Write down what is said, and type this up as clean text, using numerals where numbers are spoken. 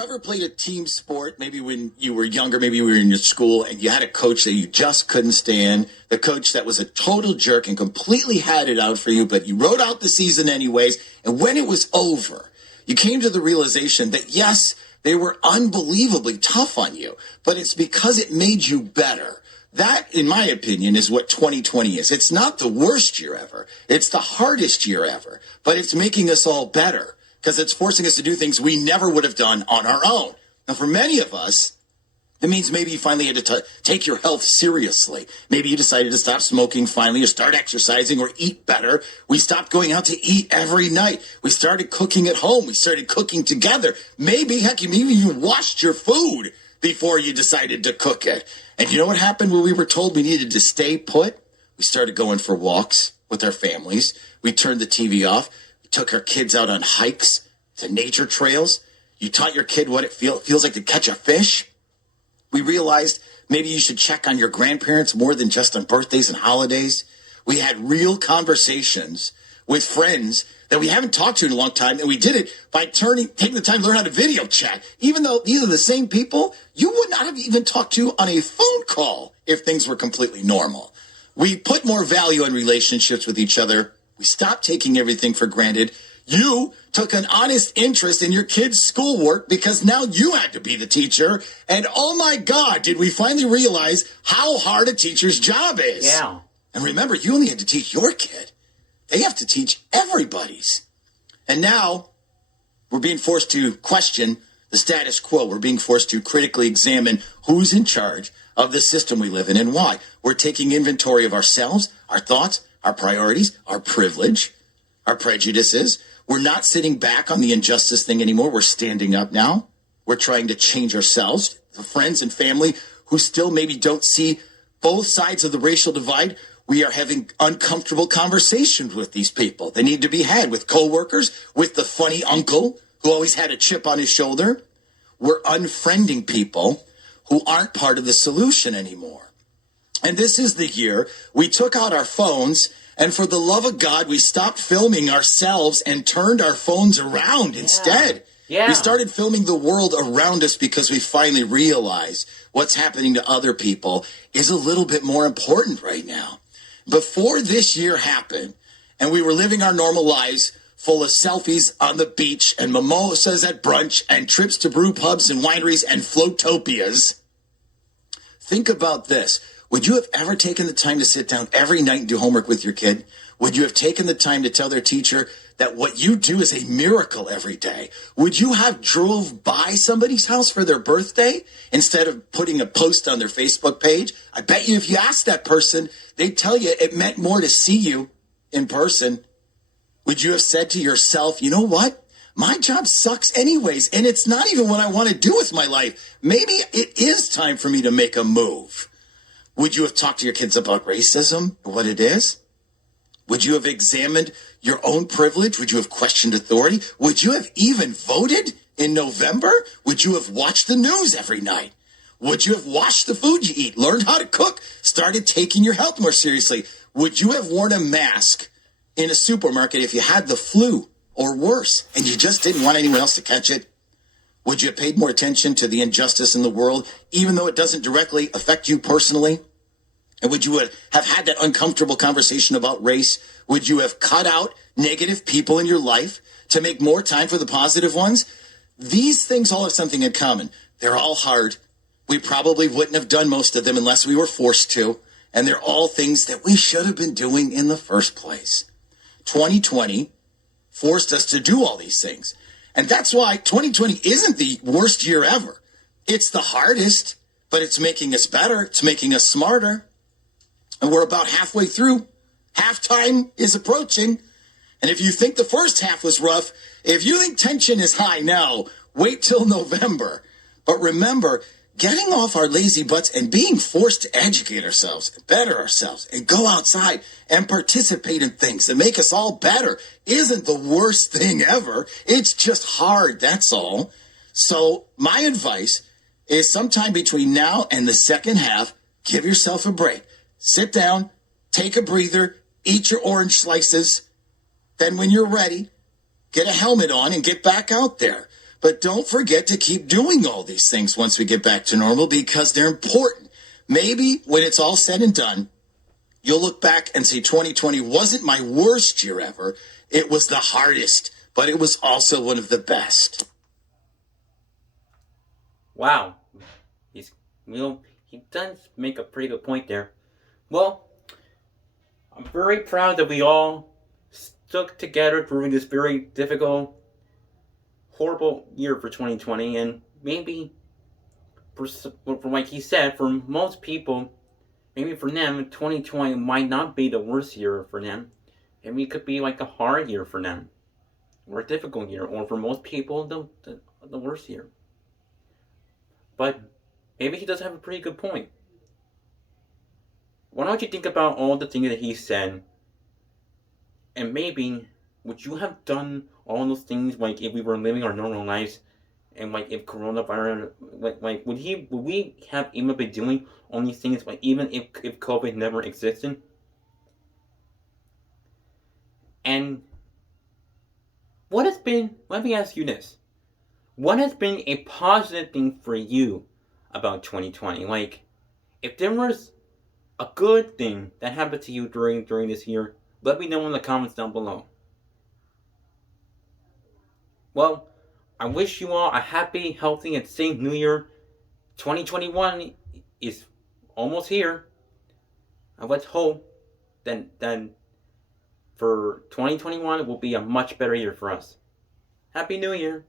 you ever played a team sport, maybe when you were younger, maybe you were in your school, and you had a coach that you just couldn't stand, the coach that was a total jerk and completely had it out for you, but you wrote out the season anyways, and when it was over, you came to the realization that, yes, they were unbelievably tough on you, but it's because it made you better. That, in my opinion, is what 2020 is. It's not the worst year ever. It's the hardest year ever, but it's making us all better because it's forcing us to do things we never would have done on our own. Now, for many of us, it means maybe you finally had to take your health seriously. Maybe you decided to stop smoking finally or start exercising or eat better. We stopped going out to eat every night. We started cooking at home. We started cooking together. Maybe you washed your food before you decided to cook it. And you know what happened when we were told we needed to stay put? We started going for walks with our families. We turned the TV off. We took our kids out on hikes to nature trails. You taught your kid what it feels like to catch a fish. We realized maybe you should check on your grandparents more than just on birthdays and holidays. We had real conversations with friends that we haven't talked to in a long time, and we did it by taking the time to learn how to video chat. Even though these are the same people, you would not have even talked to on a phone call if things were completely normal. We put more value in relationships with each other. We stopped taking everything for granted. You took an honest interest in your kids' schoolwork because now you had to be the teacher. And oh my God, did we finally realize how hard a teacher's job is? Yeah. And remember, you only had to teach your kid. They have to teach everybody's. And now we're being forced to question the status quo. We're being forced to critically examine who's in charge of the system we live in and why. We're taking inventory of ourselves, our thoughts, our priorities, our privilege, our prejudices. We're not sitting back on the injustice thing anymore. We're standing up now. We're trying to change ourselves. The friends and family who still maybe don't see both sides of the racial divide, we are having uncomfortable conversations with these people. They need to be had with coworkers, with the funny uncle who always had a chip on his shoulder. We're unfriending people who aren't part of the solution anymore. And this is the year we took out our phones, and for the love of God, we stopped filming ourselves and turned our phones around instead. Yeah. We started filming the world around us because we finally realized what's happening to other people is a little bit more important right now. Before this year happened, and we were living our normal lives full of selfies on the beach and mimosas at brunch and trips to brew pubs and wineries and floatopias, think about this. Would you have ever taken the time to sit down every night and do homework with your kid? Would you have taken the time to tell their teacher that what you do is a miracle every day? Would you have drove by somebody's house for their birthday instead of putting a post on their Facebook page? I bet you if you asked that person, they'd tell you it meant more to see you in person. Would you have said to yourself, you know what? My job sucks anyways, and it's not even what I want to do with my life. Maybe it is time for me to make a move. Would you have talked to your kids about racism, what it is? Would you have examined your own privilege? Would you have questioned authority? Would you have even voted in November? Would you have watched the news every night? Would you have washed the food you eat, learned how to cook, started taking your health more seriously? Would you have worn a mask in a supermarket if you had the flu or worse and you just didn't want anyone else to catch it? Would you have paid more attention to the injustice in the world, even though it doesn't directly affect you personally? And would you have had that uncomfortable conversation about race? Would you have cut out negative people in your life to make more time for the positive ones? These things all have something in common. They're all hard. We probably wouldn't have done most of them unless we were forced to. And they're all things that we should have been doing in the first place. 2020 forced us to do all these things. And that's why 2020 isn't the worst year ever. It's the hardest, but it's making us better. It's making us smarter. And we're about halfway through. Halftime is approaching. And if you think the first half was rough, if you think tension is high now, wait till November. But remember, getting off our lazy butts and being forced to educate ourselves, better ourselves, and go outside and participate in things that make us all better isn't the worst thing ever. It's just hard, that's all. So my advice is sometime between now and the second half, give yourself a break. Sit down, take a breather, eat your orange slices. Then when you're ready, get a helmet on and get back out there. But don't forget to keep doing all these things once we get back to normal because they're important. Maybe when it's all said and done, you'll look back and say 2020 wasn't my worst year ever. It was the hardest, but it was also one of the best. Wow. He's, he does make a pretty good point there. Well, I'm very proud that we all stuck together during this very difficult, horrible year for 2020, and maybe, from like he said, for most people, maybe for them, 2020 might not be the worst year for them. Maybe it could be like a hard year for them, or a difficult year, or for most people, the worst year. But maybe he does have a pretty good point. Why don't you think about all the things that he said, and maybe would you have done all those things like if we were living our normal lives, and like if coronavirus, like would we have even been doing all these things like even if COVID never existed? And what has been? Let me ask you this: what has been a positive thing for you about 2020? Like, if there was a good thing that happened to you during this year, let me know in the comments down below. Well, I wish you all a happy, healthy, and safe New Year. 2021 is almost here. And let's hope that for 2021 it will be a much better year for us. Happy New Year!